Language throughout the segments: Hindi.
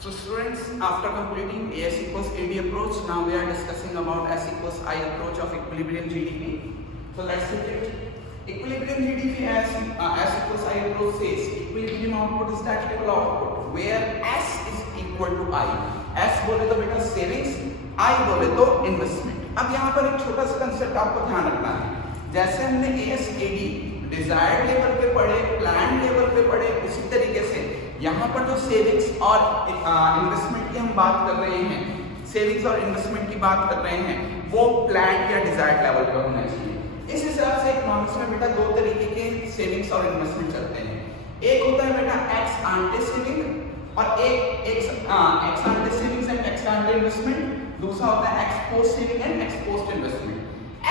So students, after completing AS equals AD approach, now we are discussing about S equals I approach of equilibrium GDP. So let's look at equilibrium GDP as S equals I approach says equilibrium output is that level output where S is equal to I. S बोले तो बेटा सेविंग्स, I बोले तो इन्वेस्टमेंट। अब यहाँ पर एक छोटा सा कंसेप्ट आपको ध्यान रखना है। जैसे हमने AS AD डिजायर्ड लेवल पे पढ़े, प्लान लेवल पे पढ़े, उसी तरीके से यहाँ पर जो सेविंग्स और इन्वेस्टमेंट की हम बात कर रहे हैं, सेविंग्स और इन्वेस्टमेंट की बात कर रहे हैं, वो प्लान या डिजायर्ड लेवल पे होना चाहिए। इस हिसाब से इकोनॉमिक्स में बेटा दो तरीके के सेविंग्स और इन्वेस्टमेंट चलते हैं। एक होता है बेटा एक्स आंटे सेविंग और एक ex ante savings and ex ante investment. दूसरा होता है ex post saving and ex post investment.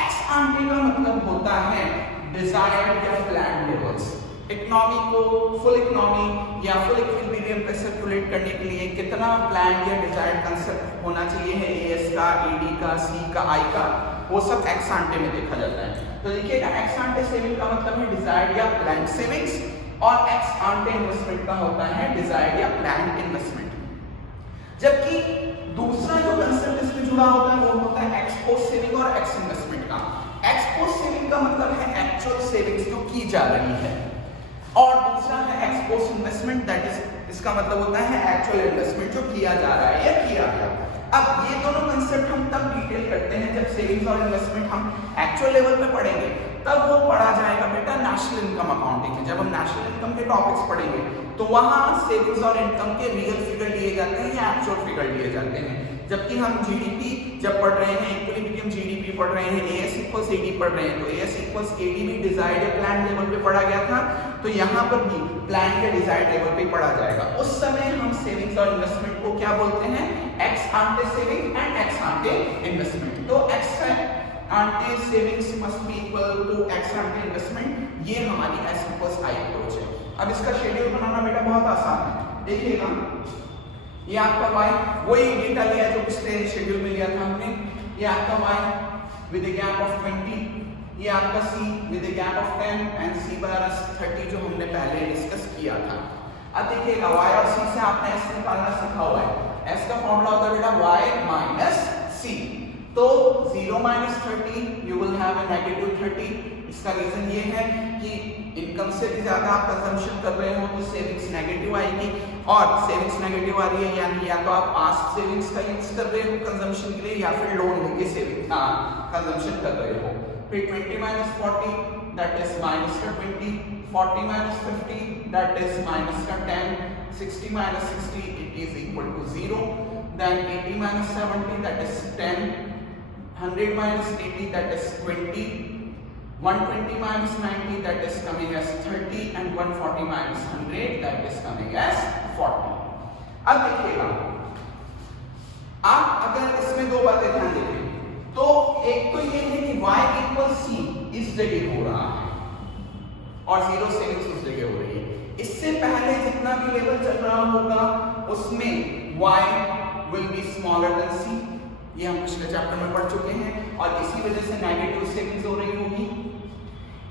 Ex ante का मतलब होता है डिजायर्ड या प्लान लेवल्स। इकोनॉमी को फुल इकोनॉमी या फुल इक्विलिब्रियम पे सर्कुलेट करने के लिए कितना प्लान या डिजायर्ड कंसेप्ट होना चाहिए है एएस का, एडी का, सी का, आई का, वो सब एक्स आंटे में देखा जाता है। तो देखिएगा एक्स आंटे सेविंग का मतलब है डिजायर्ड या प्लान सेविंग्स और एक्स आंटे इन्वेस्टमेंट का होता है डिजायर्ड या प्लान इन्वेस्टमेंट। जबकि दूसरा जो कंसेप्ट इसमें जुड़ा होता है वो होता है एक्स पोस्ट सेविंग और एक्स इन्वेस्टमेंट का। एक्स पोस्ट सेविंग का मतलब है एक्चुअल सेविंग्स जो की जा रही है और दूसरा है ex post investment, that is इसका मतलब होता है एक्चुअल इन्वेस्टमेंट जो किया जा रहा है या किया गया। अब ये दोनों कंसेप्ट हम तब डिटेल करते हैं जब सेविंग्स और इन्वेस्टमेंट हम एक्चुअल लेवल पे पढ़ेंगे, तब वो पढ़ा जाएगा बेटा नेशनल इनकम अकाउंटिंग। जब हम नेशनल इनकम के टॉपिक्स पढ़ेंगे तो वहां सेविंग्स और इनकम के रियल फिगर लिए जाते हैं या एक्चुअल फिगर लिए जाते हैं। जबकि हम जीडीपी जब पढ़ रहे हैं, इक्विलिब्रियम जीडीपी पढ़ रहे हैं, एएस इक्वल्स एडी पढ़ रहे हैं, तो एएस इक्वल्स एडी भी डिजायर्ड या प्लान लेवल पे पढ़ा गया था, तो यहाँ पर भी प्लान के डिजायर्ड लेवल पे पढ़ा जाएगा। उस समय हम सेविंग्स और इन्वेस्टमेंट को क्या बोलते हैं, ex ante saving and ex ante investment. तो ex ante savings must be equal to ex ante investment, ये हमारी एस इक्वल्स आई अप्रोच है। अब इसका शेड्यूल बनाना बेटा बहुत आसान है। देखिएगा ये आपका y वही डेटा लिया जो पिछले शेड्यूल में लिया था हमने। ये आपका y with a gap of 20, ये आपका c with a gap of 10 and c बारस 30 जो हमने पहले डिस्कस किया था। अब देखिएगा y और c से आपने s निकालना सीखा हुआ है। s का फॉर्मूला होता है बेटा y माइनस c। तो 0 minus 30 you will have a negative 30। इसका रीजन ये है कि इनकम से भी ज्यादा आप कंजम्पशन कर रहे हो तो सेविंग्स नेगेटिव आएगी, और सेविंग्स नेगेटिव आ रही है यानी या तो आप पास्ट सेविंग्स का यूज कर रहे हो कंजम्पशन के लिए या फिर लोन लेके सेविंग कंजम्पशन कर रहे हो। फिर 20 माइनस 40 दैट इज माइनस का 20, 40 माइनस 50 दैट इज माइनस का 10, 60 minus 60 it is equal to 0, then 80 minus 70 that is 10, 100 minus 80 that is 20, 120 minus 90 that is coming as 30 and 140 minus 100 that is coming as 40। अब देखिएगा आप अगर इसमें दो बातें ध्यान देखें तो एक तो ये है कि y इक्वल c इस जगह हो रहा है और जीरो सेविंग्स उस जगह हो रही है। इससे पहले जितना भी लेवल चल रहा होगा उसमें y will be smaller than c, ये हम पिछले चैप्टर में पढ़ चुके हैं, और इसी वजह से नेगेटिव सेविंग्स हो रही होगी।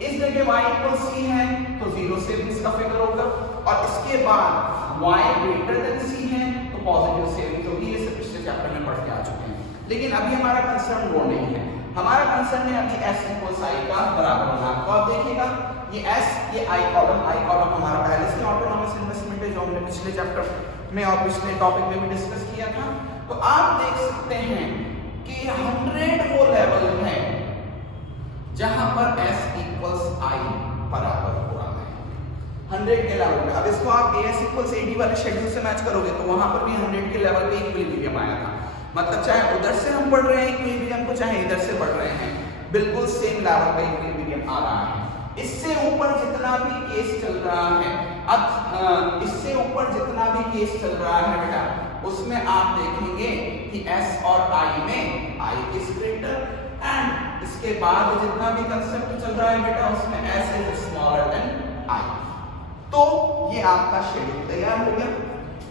इस जगह y इक्वल c है तो जीरो सेविंग्स का फिगर होगा, और इसके बाद y ग्रेटर देन c है तो पॉजिटिव सेविंग्स होगी। ये सब पिछले चैप्टर में पढ़ के आ चुके हैं, लेकिन अभी हमारा कंसर्न वो नहीं है। हमारा कंसर्न है अभी s इक्वल i का बराबर होना। तो आप देखिएगा ये s ये i कॉलम हमारा पहले से ऑटोनॉमस इन्वेस्टमेंट है जो हमने पिछले चैप्टर में और पिछले टॉपिक में भी डिस्कस किया था। तो आप देख सकते हैं कि 100 वो लेवल है जहां पर s इक्वल्स i बराबर हो रहा है 100 के लेवल पे। अब इसको आप as इक्वल्स ad वाले शेड्यूल से मैच करोगे तो वहां पर भी 100 के लेवल पे इक्विलिब्रियम आया था। मतलब चाहे उधर से हम पढ़ रहे हैं इक्विलिब्रियम को, चाहे इधर से पढ़ रहे हैं, बिल्कुल सेम लेवल पे इक्विलिब्रियम आ रहा है। इससे ऊपर जितना भी केस चल रहा है, अब इससे ऊपर जितना भी केस चल रहा है बेटा उसमें आप देखेंगे कि s और i में i इज ग्रेटर, एंड इसके बाद जितना भी कंसेप्ट चल रहा है बेटा उसमें s is smaller than i। तो ये आपका शेड्यूल तैयार हो गया।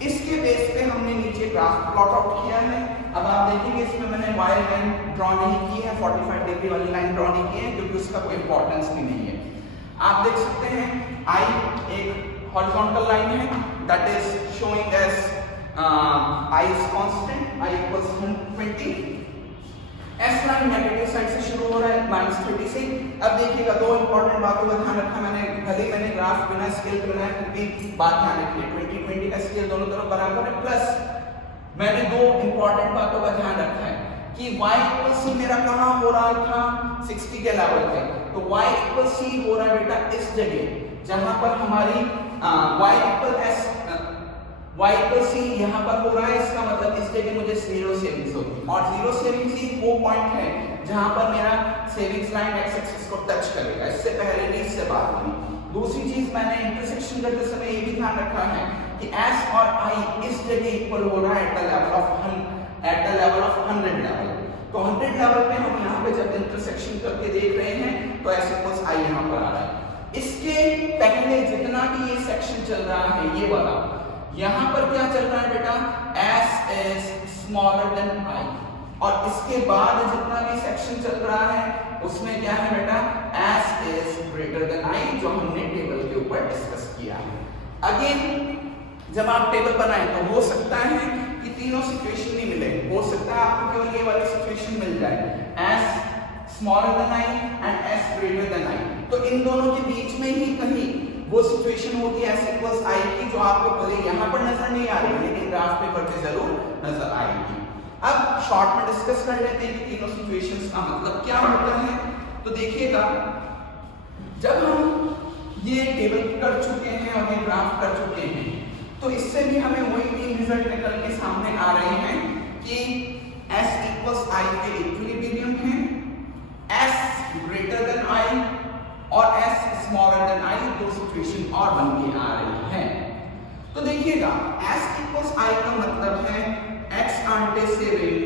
इसके बेस पे हमने नीचे ग्राफ प्लॉट आउट किया है। अब आप देखेंगे इसमें मैंने y लाइन ड्रॉ नहीं की है, 45 डिग्री वाली लाइन ड्रॉ नहीं की है क्योंकि उसका कोई इंपॉर्टेंस भी नहीं है। आप देख सकते हैं I एक हॉरिजॉन्टल लाइन है that is showing as I is constant, I equals 120, S line negative side से शुरू हो रहा है -30 से। अब देखिएगा दो इंपॉर्टेंट बातों का ध्यान रखा मैंने, भले मैंने ग्राफ बिना स्केल के बनाया फिर भी बात ध्यान रखिए 20-20 का स्केल दोनों तरफ बराबर है, प्लस मैंने दो इंपॉर्टेंट बातों का ध्यान रखा है कि y इक्वल सी मेरा कहाँ हो रहा था 60 के लेवल पे, तो y इक्वल सी हो रहा है बेटा इस जगह जहां पर हमारी y इक्वल सी यहाँ पर हो रहा है, इसका मतलब इस जगह मुझे जीरो सेविंग्स होगी और जीरो सेविंग्स ही वो पॉइंट है जहां पर मेरा सेविंग्स लाइन एक्स एक्सिस को टच करेगा, इससे पहले नहीं इससे बाद में। दूसरी चीज मैंने इंटरसेक्शन करते समय ये भी ध्यान रखा है कि s और i इस जगह इक्वल हो रहा है at the level of 100 level, तो 100 लेवल पे हम यहाँ पे जब इंटरसेक्शन करके देख रहे हैं तो s इक्वल्स i यहाँ पर आ रहा है। इसके पहले जितना भी ये सेक्शन चल रहा है ये वाला, यहाँ पर क्या चल रहा है बेटा, s is smaller than i, और इसके बाद जितना भी सेक्शन चल रहा है उसमें क्या है बेटा, s is greater than i, जो हमने टेबल के ऊपर डिस्कस किया है। अगेन जब आप टेबल बनाएं तो हो सकता है कि तीनों सिचुएशन नहीं मिले, हो सकता है आपको केवल ये वाली सिचुएशन मिल जाए, s smaller than i and s greater than i, तो इन दोनों के बीच में ही कहीं वो सिचुएशन होती है s इक्वल्स i की, जो आपको भले यहाँ पर नजर नहीं आ रही लेकिन ग्राफ पेपर पे जरूर नजर आएगी। अब शॉर्ट में डिस्कस कर लेते हैं कि तीनों सिचुएशंस का मतलब क्या होता है। तो देखिएगा जब हम ये टेबल कर चुके हैं और ये ग्राफ कर चुके हैं तो इससे भी हमें वही तीन रिजल्ट निकल के सामने आ रहे हैं कि s इक्वल्स i के इक्विलिब्रियम है, s ग्रेटर देन i और s स्मॉलर देन i, दो सिचुएशन और बन के आ रही है। तो देखिएगा s इक्वल्स i का मतलब है x ante saving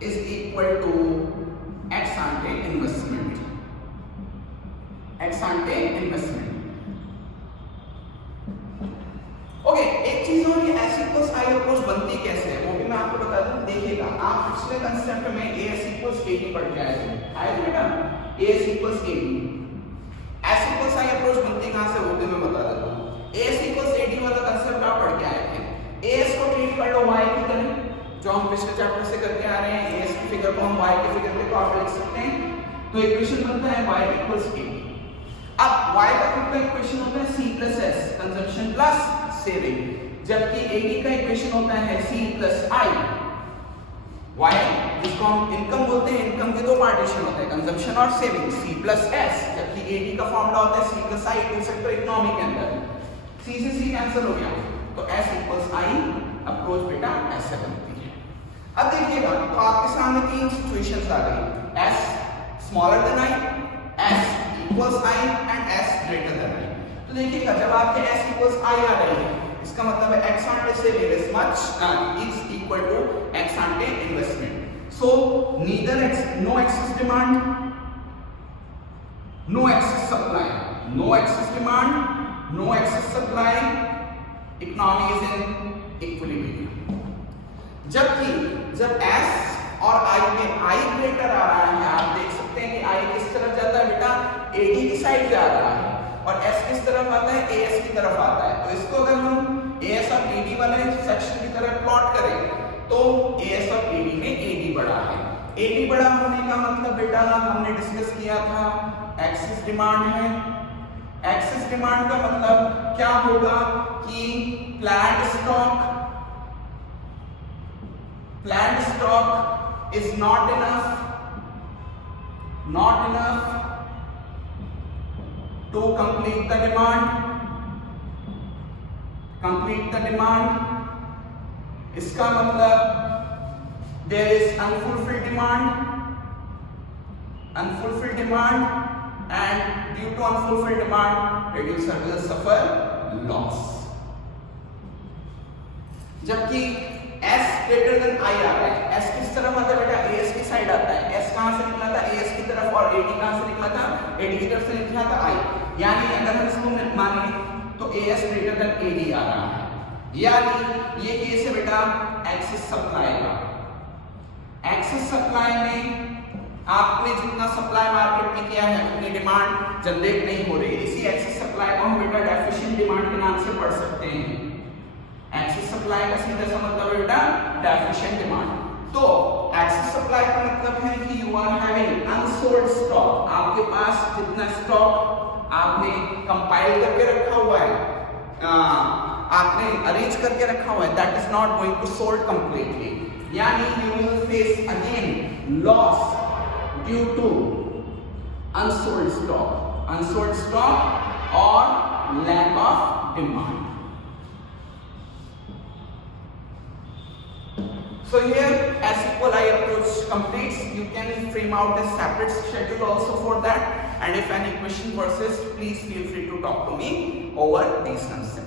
is equal to x ante investment, x ante investment। Okay, एक चीज और, ये s इक्वल्स i अप्रोच बनती कैसे है वो भी मैं आपको बता दूं। देखिएगा आप पिछले कंसेप्ट में as इक्वल्स ad पढ़ के आए थे, आए बेटा, as equals ad, s equals i approach बनती कहां से वो भी मैं बता देता हूं। as इक्वल्स ad वाला कंसेप्ट आप पढ़ के आए थे, as को ट्रीट कर लो y की तरह, जो हम पिछले चैप्टर से करके आ रहे हैं, as की फिगर को हम y की फिगर पे कॉपी लिख सकते हैं, तो इक्वेशन बनता है y इक्वल्स ad। अब y का खुद का इक्वेशन होता है c plus s, consumption plus saving, जबकि ad का इक्वेशन होता है c प्लस i, y जिसको हम इनकम बोलते हैं, इनकम के दो पार्टीशन होते हैं, कंजम्पशन और सेविंग, c प्लस s, जबकि ad का फॉर्मूला होता है c plus i, two sector economy के अंदर c से c कैंसिल हो गया, तो s इक्वल्स i अप्रोच बेटा ऐसे बनती है। अब देखिएगा तो आपके सामने तीन सिचुएशंस आ गई, s smaller than i, s equals i and s greater than i। तो देखिएगा जब आपके s इक्वल्स i आ रही है इसका मतलब है x ante saving is much is equal to x ante investment, so neither no excess demand, no excess supply, no excess demand, no excess supply, economy is in equilibrium। जबकि जब s और i में i ग्रेटर आ रहा है, आप देख सकते हैं कि i किस तरफ जाता है बेटा, ad की साइड जा रहा है, और s किस तरफ आता है, as की तरफ आता है। तो इसको अगर हम as और ad वाले सेक्शन की तरह प्लॉट करें तो as और ad में ad बड़ा है, ad बड़ा होने का मतलब बेटा हमने डिस्कस किया था एक्सेस डिमांड है, एक्सेस डिमांड का मतलब क्या होगा कि plant stock is not enough to complete the demand, इसका मतलब there is unfulfilled demand and due to unfulfilled demand producer will suffer loss। जबकि s greater than i आ रहा है, s किस तरफ आता है बेटा, as की साइड आता है, s कहां से निकला था, as की तरफ, और ad कहां से निकला था, ad की तरफ से निकला था i, यानी अगर हम इसको माने तो as greater than ad आ रहा है, यानी ये केस है बेटा एक्सेस सप्लाई का। एक्सेस सप्लाई में आपने जितना सप्लाई मार्केट में किया है उतनी डिमांड जनरेट नहीं हो रही, इसी एक्सेस सप्लाई को हम बेटा डेफिशिएंट डिमांड के नाम से पढ़ सकते हैं। एक्सेस सप्लाई का सीधा सा मतलब है बेटा डेफिशिएंट डिमांड। तो एक्सेस सप्लाई का मतलब है कि you are having unsold stock, आपके पास जितना स्टॉक आपने कंपाइल करके रखा हुआ है, आपने अरेंज करके रखा हुआ है, that is not going to sold completely, यानी you will face again loss due to unsold stock और lack of demand. So here S equal I approach completes. You can frame out a separate schedule also for that, and if any question persists, please feel free to talk to me over these concepts.